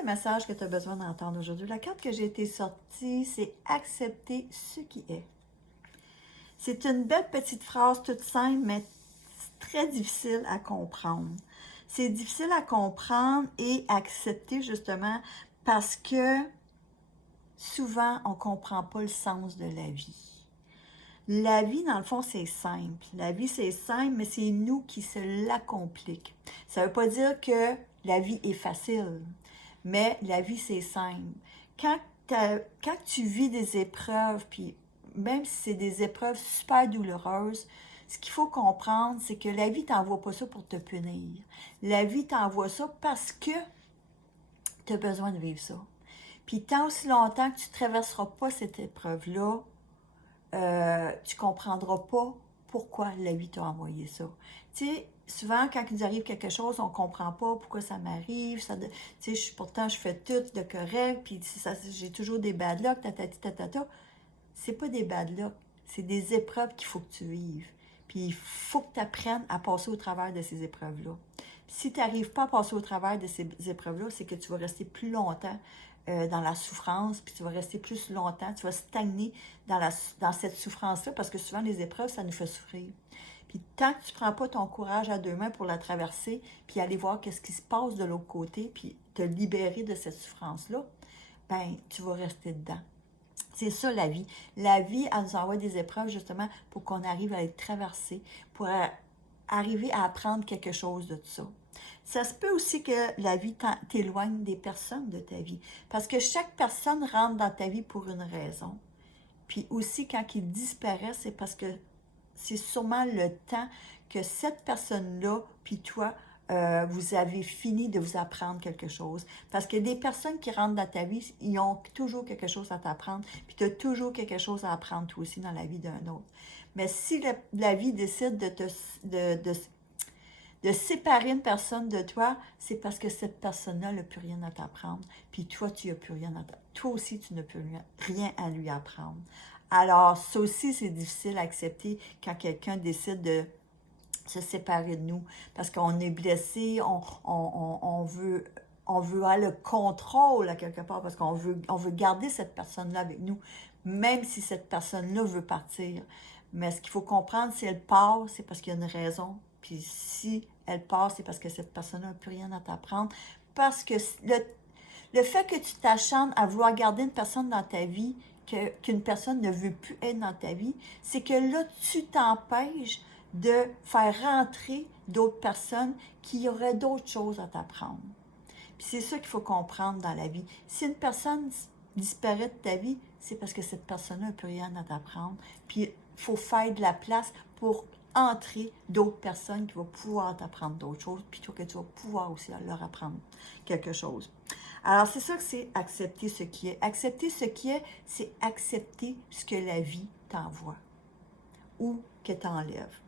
le message que tu as besoin d'entendre aujourd'hui? La carte que j'ai été sortie, c'est accepter ce qui est. C'est une belle petite phrase toute simple, mais très difficile à comprendre. C'est difficile à comprendre et accepter justement parce que souvent, on ne comprend pas le sens de la vie. La vie, dans le fond, c'est simple. La vie, c'est simple, mais c'est nous qui se la compliquons. Ça ne veut pas dire que la vie est facile, mais la vie, c'est simple. Quand tu vis des épreuves, puis même si c'est des épreuves super douloureuses, ce qu'il faut comprendre, c'est que la vie t'envoie pas ça pour te punir. La vie t'envoie ça parce que tu as besoin de vivre ça. Puis tant aussi longtemps que tu ne traverseras pas cette épreuve-là, tu ne comprendras pas pourquoi la vie t'a envoyé ça. Tu sais, souvent, quand il nous arrive quelque chose, on ne comprend pas pourquoi ça m'arrive. Tu sais, pourtant, je fais tout de correct, puis j'ai toujours des bad luck, tatata. C'est pas des bad luck, c'est des épreuves qu'il faut que tu vives. Puis il faut que tu apprennes à passer au travers de ces épreuves-là. Si tu n'arrives pas à passer au travers de ces épreuves-là, c'est que tu vas rester plus longtemps dans la souffrance, puis tu vas rester plus longtemps, tu vas stagner dans cette souffrance-là, parce que souvent les épreuves, ça nous fait souffrir. Puis tant que tu ne prends pas ton courage à deux mains pour la traverser, puis aller voir qu'est-ce qui se passe de l'autre côté, puis te libérer de cette souffrance-là, ben tu vas rester dedans. C'est ça la vie. La vie, elle nous envoie des épreuves justement pour qu'on arrive à les traverser, pour arriver à apprendre quelque chose de tout ça. Ça se peut aussi que la vie t'éloigne des personnes de ta vie. Parce que chaque personne rentre dans ta vie pour une raison. Puis aussi, quand il disparaît, c'est parce que c'est sûrement le temps que cette personne-là, puis toi, vous avez fini de vous apprendre quelque chose. Parce que des personnes qui rentrent dans ta vie, ils ont toujours quelque chose à t'apprendre, puis tu as toujours quelque chose à apprendre toi aussi dans la vie d'un autre. Mais si la vie décide de séparer une personne de toi, c'est parce que cette personne-là n'a plus rien à t'apprendre, puis toi, tu n'as plus rien à t'apprendre. Toi aussi, tu n'as plus rien à lui apprendre. Alors, ça aussi, c'est difficile à accepter quand quelqu'un décide de se séparer de nous, parce qu'on est blessé, on veut avoir le contrôle à quelque part, parce qu'on veut garder cette personne-là avec nous, même si cette personne-là veut partir. Mais ce qu'il faut comprendre, si elle part, c'est parce qu'il y a une raison. Puis si elle part, c'est parce que cette personne-là n'a plus rien à t'apprendre. Parce que le fait que tu t'acharnes à vouloir garder une personne dans ta vie, qu'une personne ne veut plus être dans ta vie, c'est que là, tu t'empêches de faire rentrer d'autres personnes qui auraient d'autres choses à t'apprendre. Puis c'est ça qu'il faut comprendre dans la vie. Si une personne disparaît de ta vie, c'est parce que cette personne-là n'a plus rien à t'apprendre. Puis il faut faire de la place pour entrer d'autres personnes qui vont pouvoir t'apprendre d'autres choses, puis toi que tu vas pouvoir aussi leur apprendre quelque chose. Alors c'est ça que c'est accepter ce qui est. Accepter ce qui est, c'est accepter ce que la vie t'envoie ou que t'enlève.